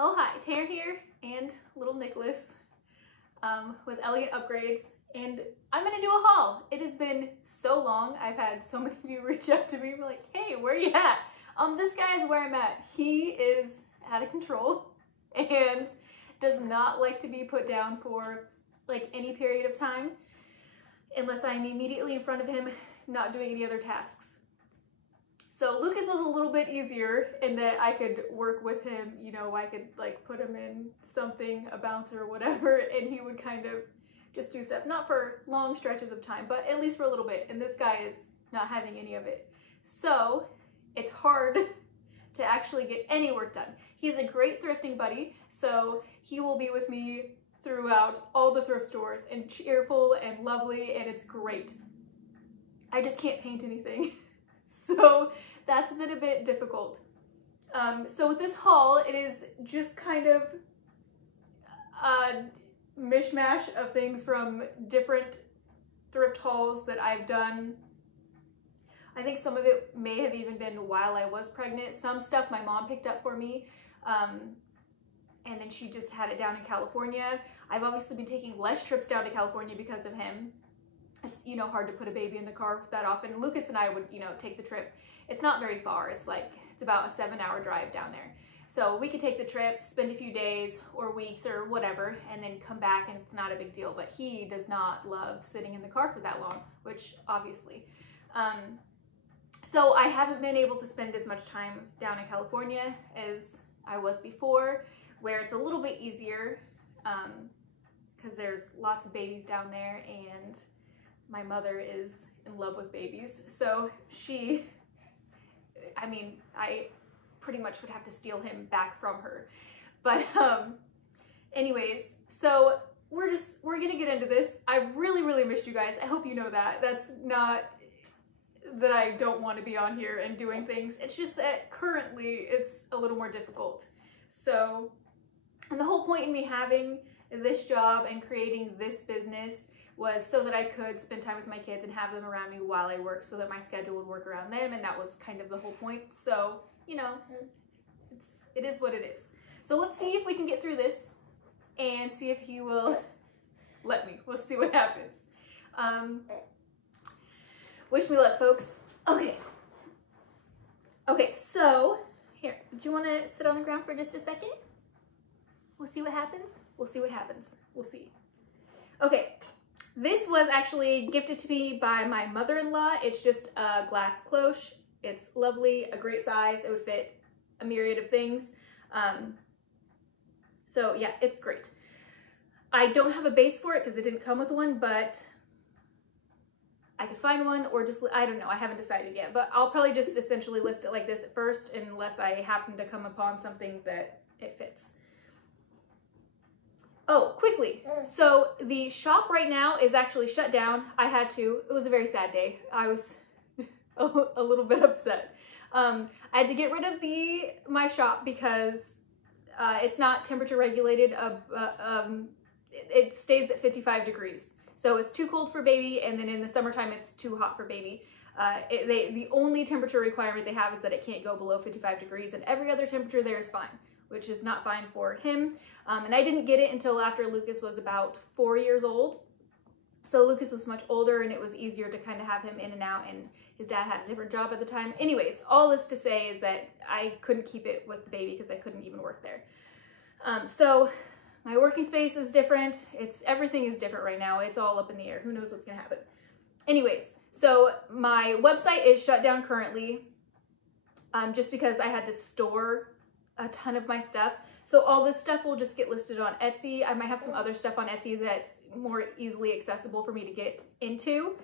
Oh hi, Tara here and little Nicholas with Elegant Upgrades, and I'm gonna do a haul. It has been so long. I've had so many of you reach out to me and be like, hey, where are you at? This guy is where I'm at. He is out of control and does not like to be put down for like any period of time unless I'm immediately in front of him not doing any other tasks. So Lucas was a little bit easier in that I could work with him, you know, I could like put him in something, a bouncer or whatever, and he would kind of just do stuff, not for long stretches of time, but at least for a little bit. And this guy is not having any of it. So it's hard to actually get any work done. He's a great thrifting buddy, so he will be with me throughout all the thrift stores and cheerful and lovely, and it's great. I just can't paint anything. So that's been a bit difficult. So with this haul, it is just kind of a mishmash of things from different thrift hauls that I've done. I think some of it may have even been while I was pregnant. Some stuff my mom picked up for me, and then she just had it down in California. I've obviously been taking less trips down to California because of him. It's, you know, hard to put a baby in the car that often. Lucas and I would, you know, take the trip. It's not very far. It's about a 7-hour drive down there. So we could take the trip, spend a few days or weeks or whatever, and then come back, and it's not a big deal. But he does not love sitting in the car for that long, which obviously. So I haven't been able to spend as much time down in California as I was before, where it's a little bit easier because there's lots of babies down there, and my mother is in love with babies. So I pretty much would have to steal him back from her. But anyways, so we're gonna get into this. I've really missed you guys. I hope you know that. That's not that I don't want to be on here and doing things. It's just that currently it's a little more difficult. So, and the whole point in me having this job and creating this business was so that I could spend time with my kids and have them around me while I work, so that my schedule would work around them, and that was kind of the whole point. So, you know, it is what it is. So let's see if we can get through this and see if he will let me. We'll see what happens. Wish me luck, folks. Okay, so here, do you want to sit on the ground for just a second? We'll see what happens. We'll see what happens. We'll see. Okay. This was actually gifted to me by my mother-in-law. It's just a glass cloche. It's lovely, a great size. It would fit a myriad of things. So yeah, it's great. I don't have a base for it because it didn't come with one, but I could find one, or just, I don't know, I haven't decided yet, but I'll probably just essentially list it like this at first, unless I happen to come upon something that it fits. Oh, quickly. So the shop right now is actually shut down. I had to. It was a very sad day. I was a little bit upset. I had to get rid of my shop because it's not temperature regulated. It stays at 55 degrees. So it's too cold for baby, and then in the summertime it's too hot for baby. The only temperature requirement they have is that it can't go below 55 degrees, and every other temperature there is fine, which is not fine for him. And I didn't get it until after Lucas was about 4 years old. So Lucas was much older, and it was easier to kind of have him in and out, and his dad had a different job at the time. Anyways, all this to say is that I couldn't keep it with the baby because I couldn't even work there. So my working space is different. Everything is different right now. It's all up in the air. Who knows what's gonna happen? Anyways, so my website is shut down currently just because I had to store a ton of my stuff. So all this stuff will just get listed on Etsy. I might have some other stuff on Etsy that's more easily accessible for me to get into.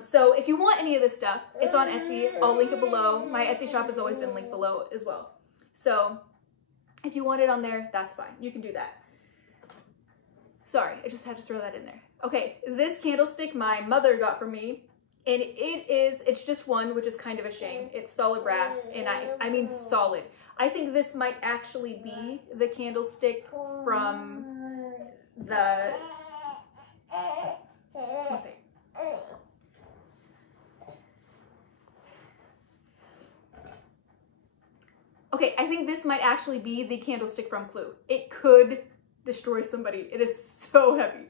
So if you want any of this stuff, it's on Etsy. I'll link it below. My Etsy shop has always been linked below as well. So if you want it on there, that's fine. You can do that. Sorry, I just had to throw that in there. Okay, this candlestick my mother got for me, and it's just one, which is kind of a shame. It's solid brass, and I mean solid. I think this might actually be the candlestick from the, let's see. Okay, I think this might actually be the candlestick from Clue. It could destroy somebody. It is so heavy.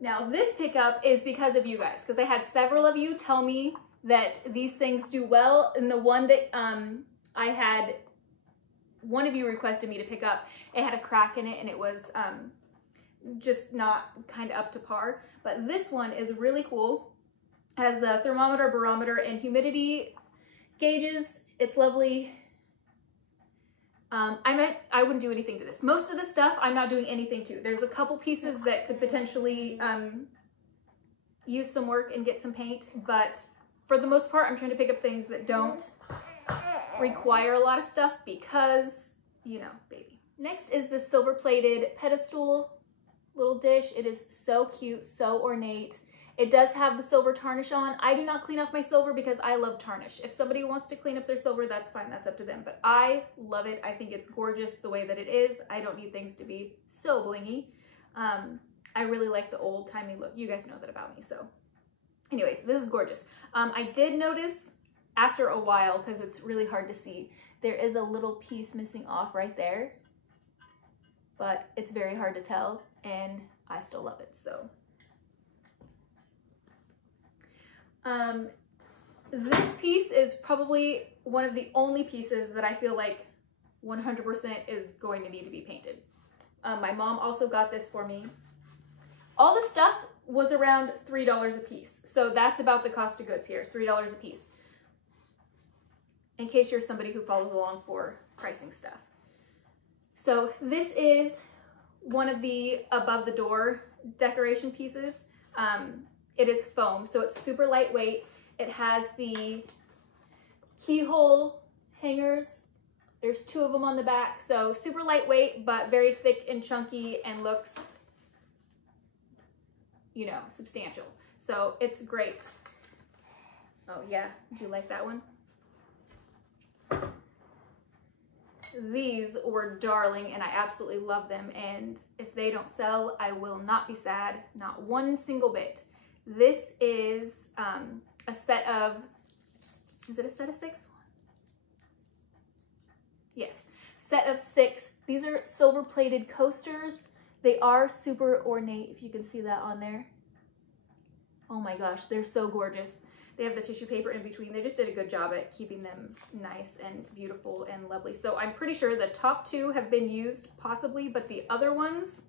Now this pickup is because of you guys, because I had several of you tell me that these things do well, and the one that I had, one of you requested me to pick up, it had a crack in it and it was just not kind of up to par. But this one is really cool. It has the thermometer, barometer, and humidity gauges. It's lovely. I wouldn't do anything to this. Most of the stuff I'm not doing anything to. There's a couple pieces that could potentially use some work and get some paint, but for the most part, I'm trying to pick up things that don't require a lot of stuff because, you know, baby. Next is this silver plated pedestal little dish. It is so cute, so ornate. It does have the silver tarnish on. I do not clean off my silver because I love tarnish. If somebody wants to clean up their silver, that's fine, that's up to them. But I love it. I think it's gorgeous the way that it is. I don't need things to be so blingy. I really like the old-timey look. You guys know that about me, so. Anyways, this is gorgeous. I did notice after a while, because it's really hard to see, there is a little piece missing off right there, but it's very hard to tell, and I still love it, so. This piece is probably one of the only pieces that I feel like 100% is going to need to be painted. My mom also got this for me. All the stuff was around $3 a piece. So that's about the cost of goods here, $3 a piece. In case you're somebody who follows along for pricing stuff. So this is one of the above the door decoration pieces. It is foam, so it's super lightweight. It has the keyhole hangers. There's 2 of them on the back, so super lightweight, but very thick and chunky and looks, you know, substantial. So it's great. Oh yeah, do you like that one? These were darling and I absolutely love them, and if they don't sell, I will not be sad, not one single bit. This is a set of, is it a set of 6? Yes, set of 6. These are silver plated coasters. They are super ornate, if you can see that on there. Oh my gosh, they're so gorgeous. They have the tissue paper in between. They just did a good job at keeping them nice and beautiful and lovely. So I'm pretty sure the top 2 have been used possibly, but the other ones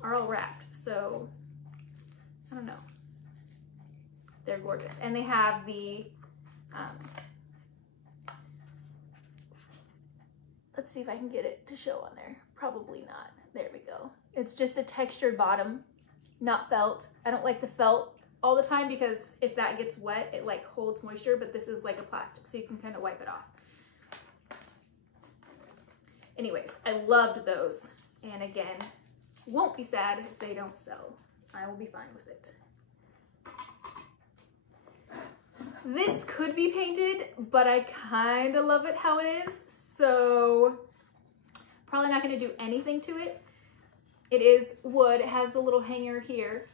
are all wrapped. So I don't know. They're gorgeous. And they have the, let's see if I can get it to show on there. Probably not. There we go. It's just a textured bottom, not felt. I don't like the felt all the time because if that gets wet, it like holds moisture, but this is like a plastic, so you can kind of wipe it off. Anyways, I loved those. And again, won't be sad if they don't sell. I will be fine with it. This could be painted, but I kind of love it how it is, so probably not going to do anything to it. It is wood. It has the little hanger here,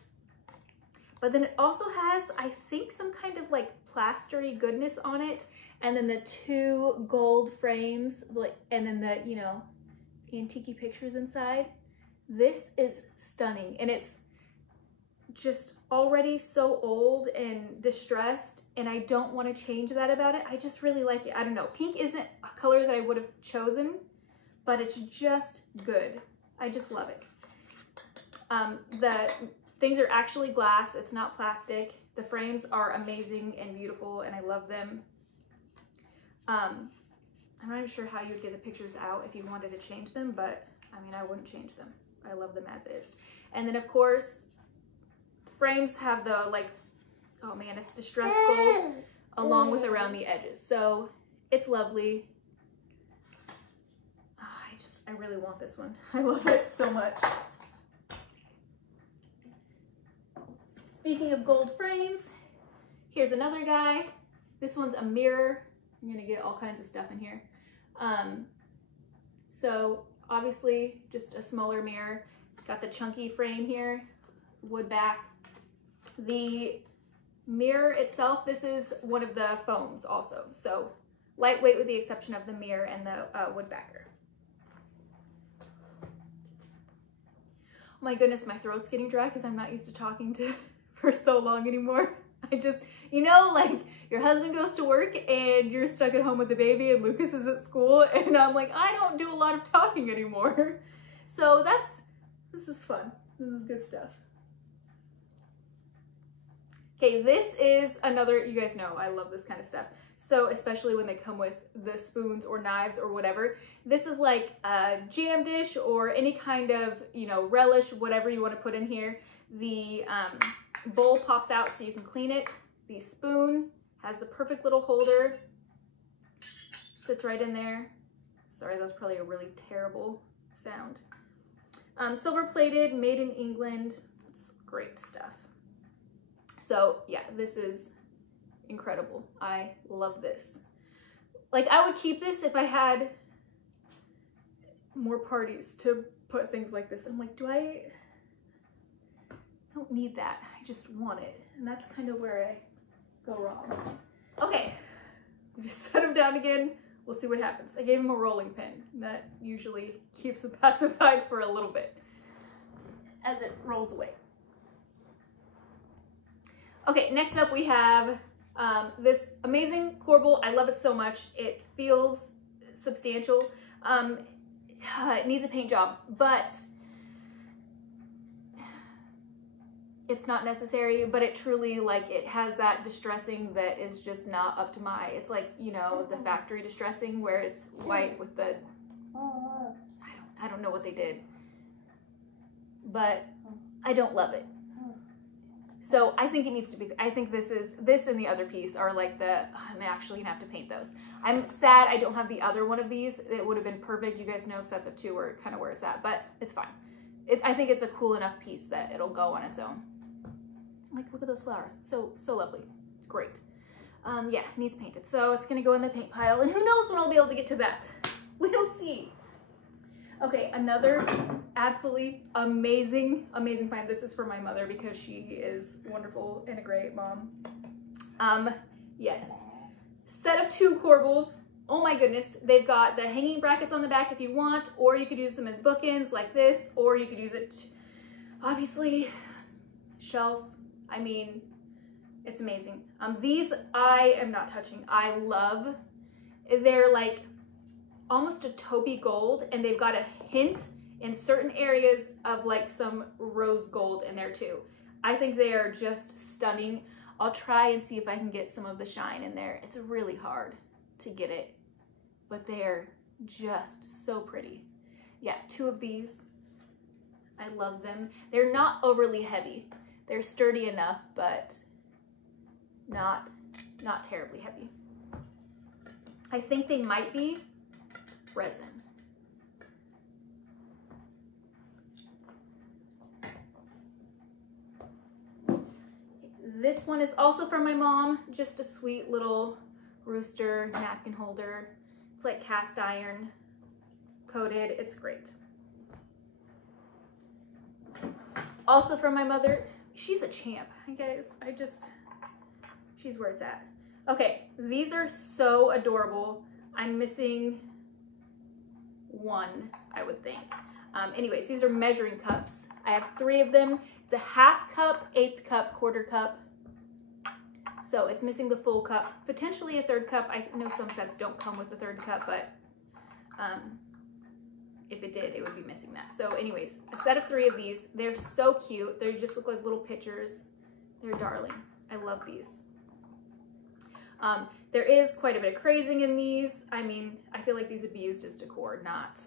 but then it also has, I think, some kind of like plastery goodness on it, and then the 2 gold frames, like, and then the, you know, antique pictures inside. This is stunning, and it's just already so old and distressed, and I don't want to change that about it. I just really like it. I don't know. Pink isn't a color that I would have chosen, but it's just good. I just love it. The things are actually glass. It's not plastic. The frames are amazing and beautiful, and I love them. I'm not even sure how you'd get the pictures out if you wanted to change them, but I mean, I wouldn't change them. I love them as is. And then of course, frames have the like, oh man, it's distressed gold along with around the edges. So it's lovely. Oh, I really want this one. I love it so much. Speaking of gold frames, here's another guy. This one's a mirror. I'm gonna get all kinds of stuff in here. So obviously just a smaller mirror. It's got the chunky frame here, wood back. The mirror itself, this is one of the foams also. So lightweight with the exception of the mirror and the wood backer. Oh my goodness, my throat's getting dry because I'm not used to talking for so long anymore. I just, you know, like your husband goes to work and you're stuck at home with the baby and Lucas is at school and I'm like, I don't do a lot of talking anymore. So this is fun. This is good stuff. Okay, this is another, you guys know I love this kind of stuff. So especially when they come with the spoons or knives or whatever. This is like a jam dish or any kind of, you know, relish, whatever you want to put in here. The bowl pops out so you can clean it. The spoon has the perfect little holder. Sits right in there. Sorry, that was probably a really terrible sound. Silver plated, made in England. It's great stuff. So yeah, this is incredible. I love this. Like I would keep this if I had more parties to put things like this. I'm like, I don't need that. I just want it. And that's kind of where I go wrong. Okay, we just set him down again. We'll see what happens. I gave him a rolling pin. That usually keeps him pacified for a little bit as it rolls away. Okay, next up we have this amazing corbel. I love it so much. It feels substantial. It needs a paint job, but it's not necessary, but it truly, like, it has that distressing that is just not up to my, it's like, you know, the factory distressing where it's white with the, I don't know what they did, but I don't love it. So I think it needs to be, I think this and the other piece are like I'm actually gonna have to paint those. I'm sad I don't have the other one of these. It would have been perfect. You guys know sets of two are kind of where it's at, but it's fine. I think it's a cool enough piece that it'll go on its own. Like, look at those flowers. So lovely. It's great. Yeah, needs painted. So it's gonna go in the paint pile, and who knows when I'll be able to get to that. We'll see. Okay, another absolutely amazing find. This is for my mother because she is wonderful and a great mom. Yes. Set of 2 corbels. Oh my goodness. They've got the hanging brackets on the back if you want, or you could use them as bookends like this, or you could use it, obviously, shelf. I mean, it's amazing. These I am not touching. I love. They're like almost a taupey gold, and they've got a hint in certain areas of like some rose gold in there too. I think they are just stunning. I'll try and see if I can get some of the shine in there. It's really hard to get it, but they're just so pretty. Yeah, 2 of these. I love them. They're not overly heavy. They're sturdy enough, but not terribly heavy. I think they might be resin. This one is also from my mom, just a sweet little rooster napkin holder. It's like cast iron coated. It's great. Also from my mother. She's a champ, guys. She's where it's at. Okay, these are so adorable. I'm missing one, I would think. Anyways, these are measuring cups. I have 3 of them. It's a half cup, 1/8 cup, 1/4 cup. So it's missing the full cup, potentially a 1/3 cup. I know some sets don't come with the 1/3 cup, but if it did, it would be missing that. So anyways, a set of 3 of these. They're so cute. They just look like little pictures. They're darling. I love these. There is quite a bit of crazing in these. I mean, I feel like these would be used as decor, not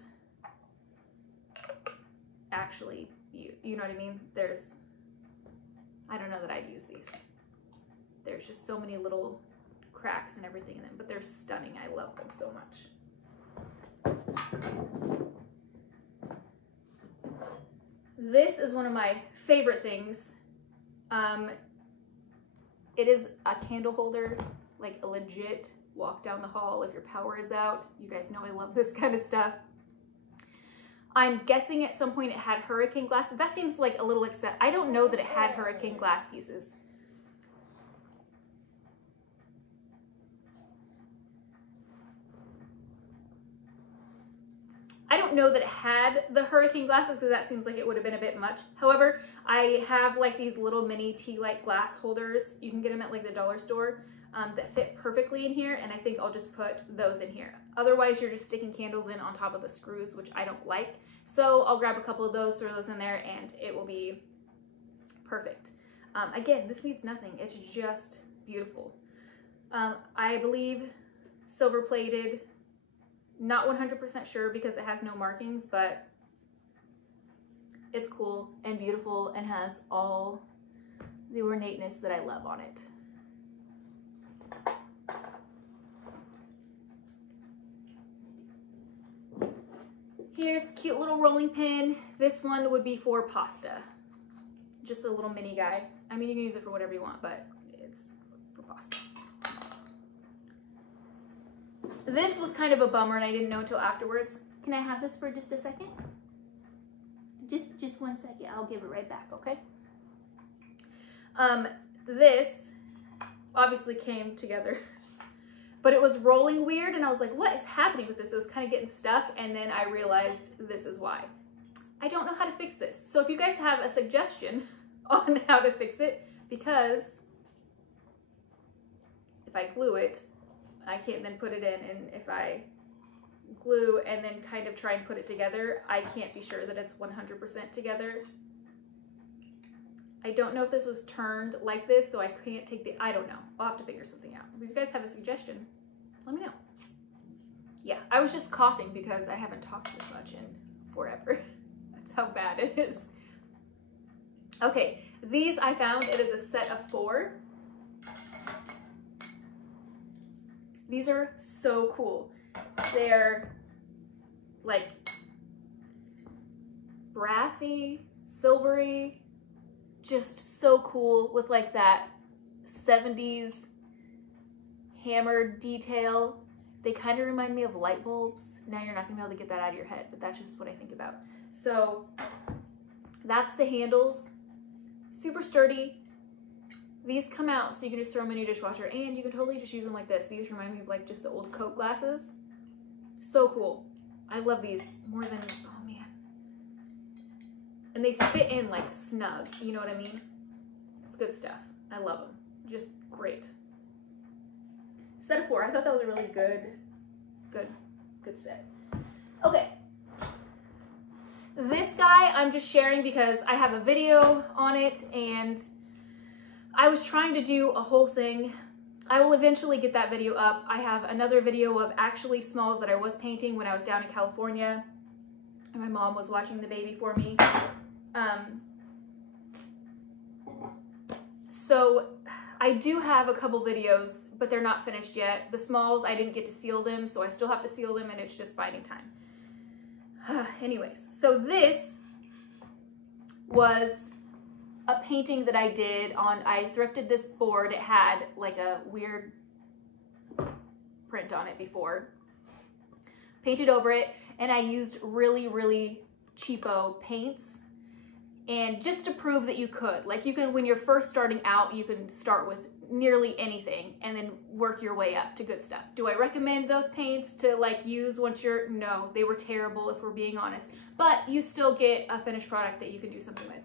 actually, you know what I mean? I don't know that I'd use these. There's just so many little cracks and everything in them, but they're stunning. I love them so much. This is one of my favorite things. It is a candle holder, like a legit walk down the hall if your power is out. You guys know I love this kind of stuff. I'm guessing at some point it had hurricane glass. That seems like a little excess. I don't know that it had hurricane glass pieces. I don't know that it had the hurricane glasses because that seems like it would have been a bit much. However, I have like these little mini tea light glass holders. You can get them at like the dollar store that fit perfectly in here, and I think I'll just put those in here. Otherwise, you're just sticking candles in on top of the screws, which I don't like. So I'll grab a couple of those, throw those in there, and it will be perfect. Again, this needs nothing. It's just beautiful. I believe silver plated. Not 100% sure because it has no markings, but it's cool and beautiful and has all the ornateness that I love on it. Here's a cute little rolling pin. This one would be for pasta. Just a little mini guy. I mean, you can use it for whatever you want, but it's for pasta. This was kind of a bummer and I didn't know until afterwards. Can I have this for just a second? Just 1 second. I'll give it right back, okay? This obviously came together, but it was rolling weird and I was like, what is happening with this? It was kind of getting stuck, and then I realized this is why. I don't know how to fix this. So if you guys have a suggestion on how to fix it, because if I glue it, I can't then put it in, and if I glue and then kind of try and put it together, I can't be sure that it's 100% together. I don't know if this was turned like this, so I can't take the, I don't know. I'll have to figure something out. If you guys have a suggestion, let me know. Yeah, I was just coughing because I haven't talked this much in forever. That's how bad it is. Okay, these I found, it is a set of 4. These are so cool. They're like brassy, silvery, just so cool with like that 70s hammered detail. They kind of remind me of light bulbs. Now you're not gonna be able to get that out of your head, but that's just what I think about. So that's the handles, super sturdy. These come out so you can just throw them in your dishwasher, and you can totally just use them like this. These remind me of like just the old Coke glasses. So cool. I love these more than, oh man. And they fit in like snug, you know what I mean? It's good stuff. I love them. Just great. Set of 4. I thought that was a really good set. Okay. This guy I'm just sharing because I have a video on it, and I was trying to do a whole thing. I will eventually get that video up. I have another video of actually smalls that I was painting when I was down in California, and my mom was watching the baby for me. So I do have a couple videos, but they're not finished yet. The smalls, I didn't get to seal them, so I still have to seal them, and it's just finding time. Anyways, so this was a painting that I did on, I thrifted this board. It had like a weird print on it before. Painted over it, and I used really, really cheapo paints. And just to prove that you could, like you can, when you're first starting out, you can start with nearly anything and then work your way up to good stuff. Do I recommend those paints to like use once you're, no, they were terrible if we're being honest, but you still get a finished product that you can do something with.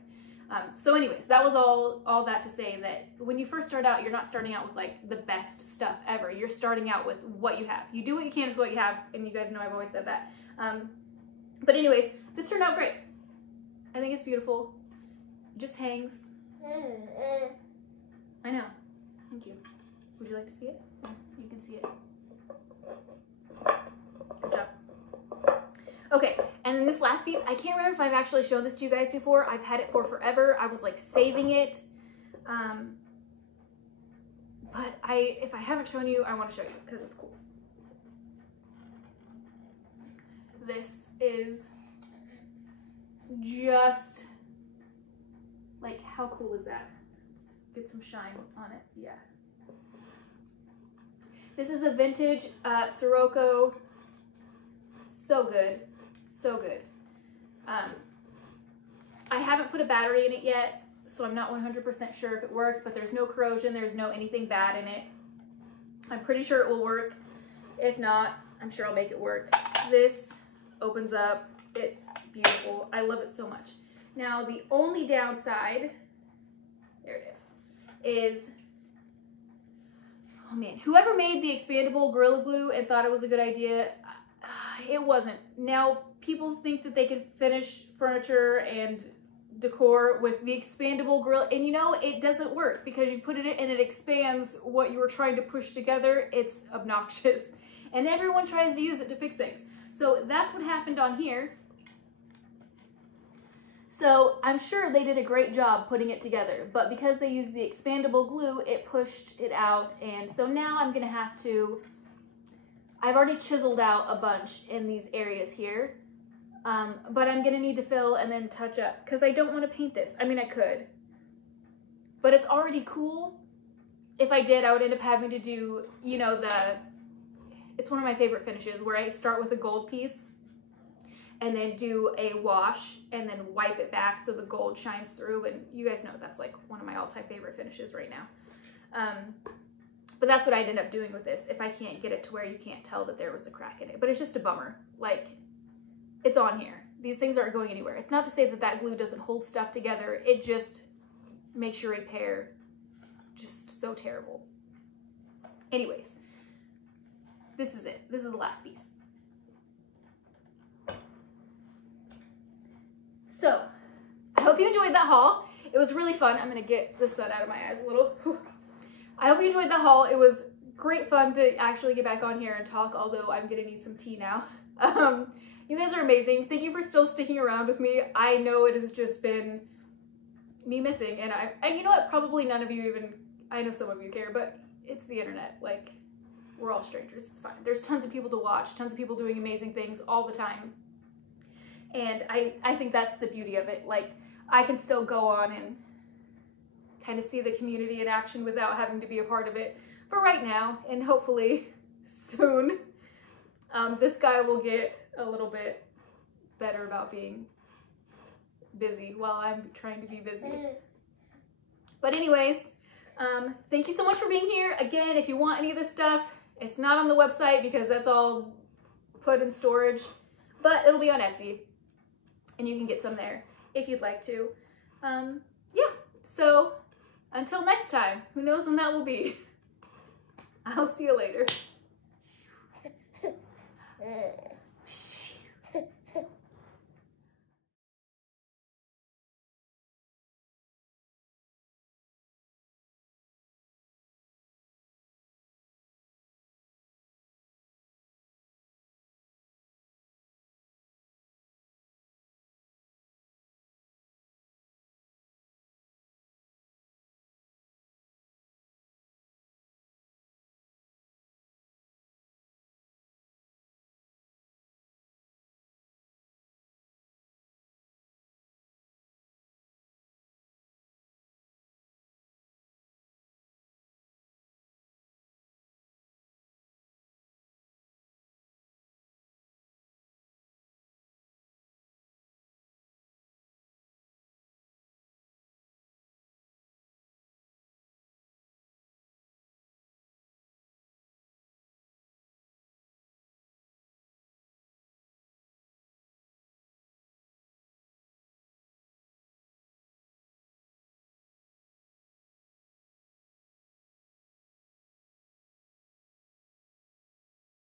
So anyways, that was all that to say that when you first start out, you're not starting out with like the best stuff ever. You're starting out with what you have. You do what you can with what you have, and you guys know I've always said that. But anyways, this turned out great. I think it's beautiful. It just hangs. I know. Thank you. Would you like to see it? You can see it. Good job. Okay, and then this last piece, I can't remember if I've actually shown this to you guys before. I've had it for forever. I was like saving it. But if I haven't shown you, I want to show you because it's cool. This is just like, how cool is that? Let's get some shine on it. Yeah. This is a vintage Sirocco. So good. So good. I haven't put a battery in it yet, so I'm not 100% sure if it works, but there's no corrosion, there's no anything bad in it. I'm pretty sure it will work. If not, I'm sure I'll make it work. This opens up. It's beautiful. I love it so much. Now, the only downside, there it is, oh man, whoever made the expandable Gorilla Glue and thought it was a good idea, it wasn't. Now, people think that they can finish furniture and decor with the expandable Gorilla, and you know, it doesn't work because you put it in and it expands what you were trying to push together. It's obnoxious. And everyone tries to use it to fix things. So that's what happened on here. So I'm sure they did a great job putting it together, but because they used the expandable glue, it pushed it out. And so now I'm gonna have to, I've already chiseled out a bunch in these areas here, but I'm gonna need to fill and then touch up because I don't want to paint this. I mean, I could, but it's already cool. If I did, I would end up having to do, you know, it's one of my favorite finishes where I start with a gold piece and then do a wash and then wipe it back so the gold shines through. And you guys know that's like one of my all-time favorite finishes right now. But that's what I'd end up doing with this if I can't get it to where you can't tell that there was a crack in it. But it's just a bummer. Like, it's on here. These things aren't going anywhere. It's not to say that that glue doesn't hold stuff together. It just makes your repair just so terrible. Anyways, this is it. This is the last piece. So, I hope you enjoyed that haul. It was really fun. I'm gonna get the sun out of my eyes a little. I hope you enjoyed that haul. It was great fun to actually get back on here and talk, although I'm gonna need some tea now. You guys are amazing. Thank you for still sticking around with me. I know it has just been me missing, and you know what, probably none of you even, I know some of you care, but it's the internet. Like, we're all strangers, it's fine. There's tons of people to watch, tons of people doing amazing things all the time. And I think that's the beauty of it. Like, I can still go on and kind of see the community in action without having to be a part of it for right now. And hopefully soon, this guy will get a little bit better about being busy while I'm trying to be busy. But anyways, thank you so much for being here. Again, if you want any of this stuff, it's not on the website because that's all put in storage, but it'll be on Etsy. And you can get some there if you'd like to. Yeah, so until next time, who knows when that will be. I'll see you later.